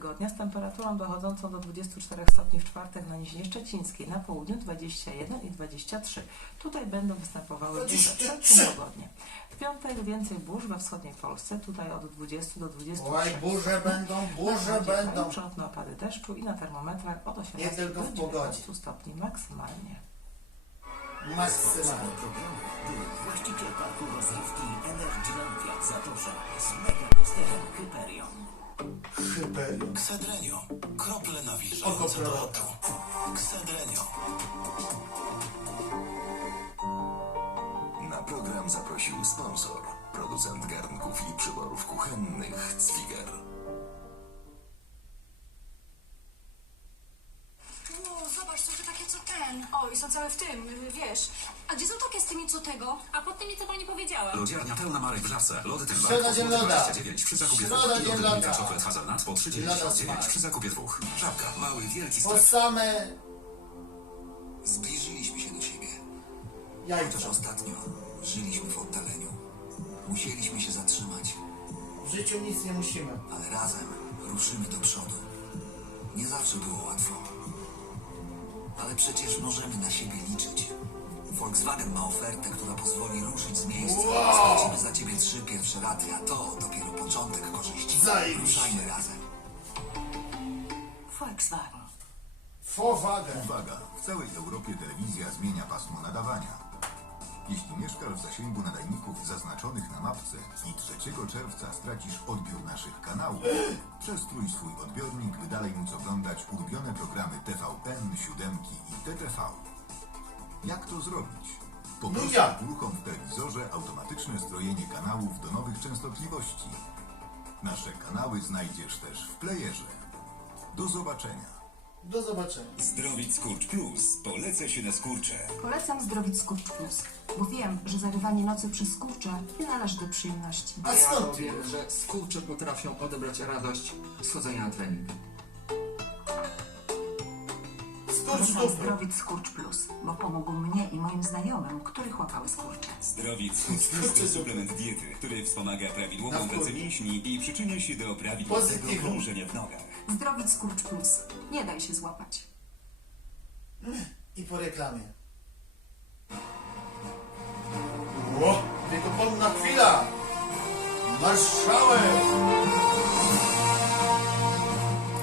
tygodnia z temperaturą dochodzącą do 24 stopni w czwartek na Nizinie Szczecińskiej, na południu 21 i 23. Tutaj będą występowały burze, pogodnie. W piątek więcej burz we wschodniej Polsce, tutaj od 20 do 23. Oj, burze będą, burze będą. Przelotne opady deszczu i na termometrach od 18 Nie tylko w do pogodzie. 19 stopni maksymalnie. Maksymalnie. właściciel parku rozrywki Energylandia w Zatorze z mega coasterem Hyperion. Hyperion. Ksedrenio. Krople nawilżające do oczu. Ksedrenio. Na program zaprosił sponsor. Producent garnków i przyborów kuchennych Cwiger. Ten. O, i są całe w tym, wiesz. A gdzie są takie z tymi co tego? A pod tymi co pani powiedziała? Lodziarnia pełna marek w żabce. Lody tym Środa dzień loda. 29 przy zakupie Środa dwóch. dzień Lody loda. Milka Chocolate Hazelnut po Loda 3,99 smak. przy zakupie dwóch. Żabka. Mały, wielki Po same Zbliżyliśmy się do siebie. jajca. Chociaż ostatnio żyliśmy w oddaleniu. Musieliśmy się zatrzymać, W życiu nic nie musimy. ale razem ruszymy do przodu. Nie zawsze było łatwo. Ale przecież możemy na siebie liczyć. Volkswagen ma ofertę, która pozwoli ruszyć z miejsca. Wow! Spłacimy za ciebie trzy pierwsze raty, a to dopiero początek korzyści. Zajebiście. Ruszajmy razem. Volkswagen. Volkswagen. Uwaga! W całej Europie telewizja zmienia pasmo nadawania. Jeśli mieszkasz w zasięgu zaznaczonych na mapce i 3 czerwca stracisz odbiór naszych kanałów, przestrój swój odbiornik, by dalej móc oglądać ulubione programy TVN, Siódemki i TTV. Jak to zrobić? Po No prostu uruchom w telewizorze automatyczne strojenie kanałów do nowych częstotliwości. Nasze kanały znajdziesz też w playerze. Do zobaczenia. Do zobaczenia. Zdrowit Skurcz Plus. Polecę się na skurcze. Polecam zdrowić skurcz plus, bo wiem, że zarywanie nocy przez skurcze nie należy do przyjemności. A Ja skąd ty? powiem, że skurcze potrafią odebrać radość schodzenia na trening. Skurcz Polecam dupy. zdrowić skurcz plus, bo pomógł mnie i moim znajomym, których łapały skurcze. Zdrowit Skurcz Plus to suplement diety, który wspomaga Na prawidłową pracę mięśni i przyczynia się do prawidłowego Pozytywną. krążenia w nogach. Zdrowić skurcz plus. Nie daj się złapać. I po reklamie. Ło, wiekopomna chwila! Marszałek!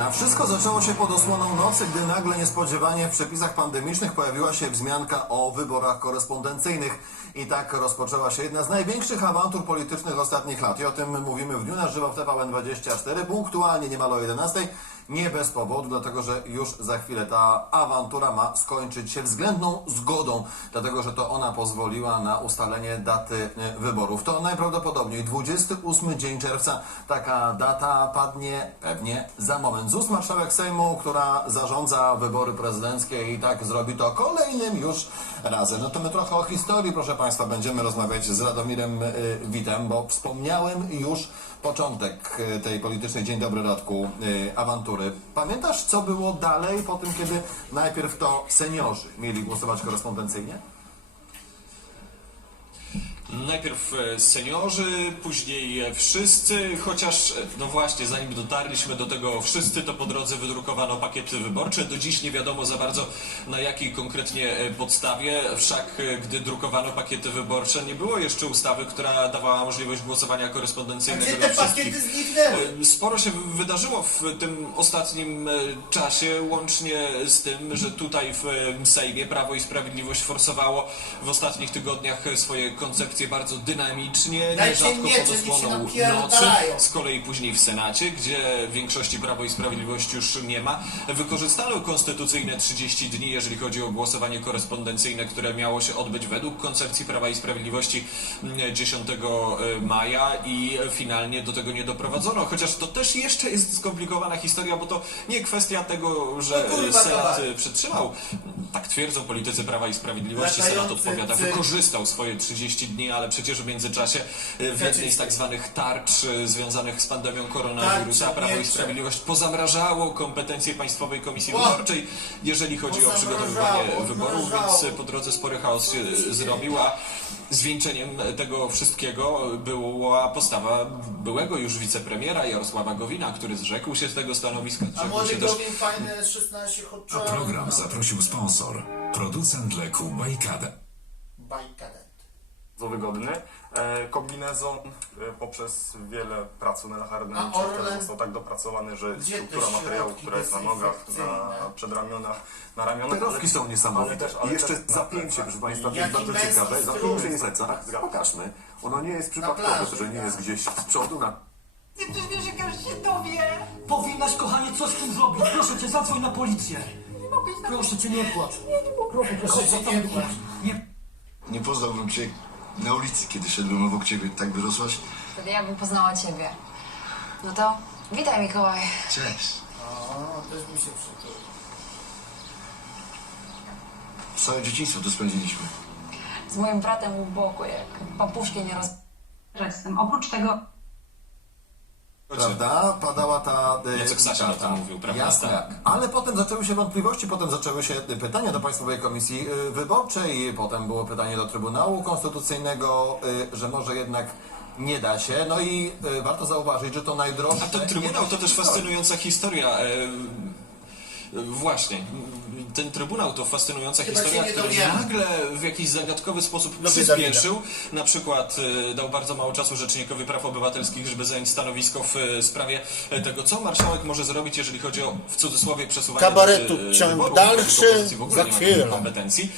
A wszystko zaczęło się pod osłoną nocy, gdy nagle niespodziewanie w przepisach pandemicznych pojawiła się wzmianka o wyborach korespondencyjnych. I tak rozpoczęła się jedna z największych awantur politycznych ostatnich lat. I o tym mówimy w dniu na żywo w TVN24, punktualnie niemal o 11. Nie bez powodu, dlatego że już za chwilę ta awantura ma skończyć się względną zgodą, dlatego że to ona pozwoliła na ustalenie daty e, wyborów. To najprawdopodobniej 28 dzień czerwca. Taka data padnie pewnie za moment. Z ust marszałek Sejmu, która zarządza wybory prezydenckie i tak zrobi to kolejnym już razem. No to my trochę o historii, proszę Państwa, będziemy rozmawiać z Radomirem y, Witem, bo wspomniałem już początek y, tej politycznej, dzień dobry Radku, y, Pamiętasz, co było dalej po tym, kiedy najpierw to seniorzy mieli głosować korespondencyjnie? Najpierw e, seniorzy, później e, wszyscy, chociaż e, no właśnie, zanim dotarliśmy do tego wszyscy, to po drodze wydrukowano pakiety wyborcze. Do dziś nie wiadomo za bardzo na jakiej konkretnie podstawie, wszak gdy drukowano pakiety wyborcze, nie było jeszcze ustawy, która dawała możliwość głosowania A korespondencyjnego dla te wszystkich. pakiety zniknęły? Sporo się wydarzyło w tym ostatnim czasie, łącznie z tym, że tutaj w Sejmie Prawo i Sprawiedliwość forsowało w ostatnich tygodniach swoje koncepcje bardzo dynamicznie, Dajcie nierzadko pod niech się osłoną nocy. napierdalają. Z kolei później w Senacie, gdzie większości Prawo i Sprawiedliwość już nie ma, wykorzystano konstytucyjne 30 dni, jeżeli chodzi o głosowanie korespondencyjne, które miało się odbyć według koncepcji Prawa i Sprawiedliwości mm, 10 maja i finalnie do tego nie doprowadzono. Chociaż to też jeszcze jest skomplikowana historia, bo to nie kwestia tego, że No kurwa, Senat towar. przetrzymał, tak twierdzą politycy Prawa i Sprawiedliwości, Senat Latający odpowiada, cyk. wykorzystał swoje 30 dni ale przecież w międzyczasie e, w jednej z tak zwanych tarcz e, związanych z pandemią koronawirusa Prawo i. Sprawiedliwość pozamrażało kompetencje Państwowej Komisji Ło! Wyborczej, jeżeli chodzi o przygotowywanie wyborów, więc po drodze spory chaos się e, zrobił, a zwieńczeniem tego wszystkiego była postawa byłego już wicepremiera Jarosława Gowina, który zrzekł się z tego stanowiska. A młody się też Gowin fajne 16 hot A program zaprosił sponsor. Producent leku Bajkada. Bajkadet. Bardzo wygodny. E, kombinezon e, poprzez wiele prac tunelach A aerodynamicznych Orlen? też został tak dopracowany, że Gdzie te struktura materiału, środki która jest na nogach, na dezynfekcyjne? przedramionach, na ramionach. Te rowki są niesamowite. ale też- ale I jeszcze też na zapięcie, plecach. proszę Państwa, to Jaki jest bardzo męski ciekawe. strój. Zapięcie jest w plecach. Pokażmy. Ono nie jest przypadkowe, plaży, że nie jest tak. gdzieś z przodu na Powinnaś, kochanie, coś z tym zrobić. Proszę cię, zadzwoń na policję. Proszę cię, nie płacz. Proszę cię, Proszę cię, nie płacz. Nie Nie poznałbym cię na ulicy, kiedy szedłem obok ciebie. Tak wyrosłaś? Wtedy ja bym poznała ciebie. No to witaj Mikołaj. Cześć. O, też mi się przytuli. Całe dzieciństwo tu spędziliśmy. Z moim bratem u boku, jak papuszki nie roz... Jestem. Oprócz tego Prawda? Padała ta... Jacek Sasin o tym karta. mówił, prawda? Jasne. Tak. Ale potem zaczęły się wątpliwości, potem zaczęły się pytania do Państwowej Komisji y, Wyborczej, potem było pytanie do Trybunału Konstytucyjnego, y, że może jednak nie da się. No i y, warto zauważyć, że to najdroższe... A ten Trybunał to też fascynująca historia. Właśnie, ten Trybunał to fascynująca Chyba historia, który nagle w jakiś zagadkowy sposób Lubię przyspieszył. Na przykład e, dał bardzo mało czasu Rzecznikowi Praw Obywatelskich, żeby zająć stanowisko w e, sprawie e, tego, co marszałek może zrobić, jeżeli chodzi o w cudzysłowie przesuwanie Kabaretu ciąg dalszy opozycji w ogóle za chwilę. kompetencji.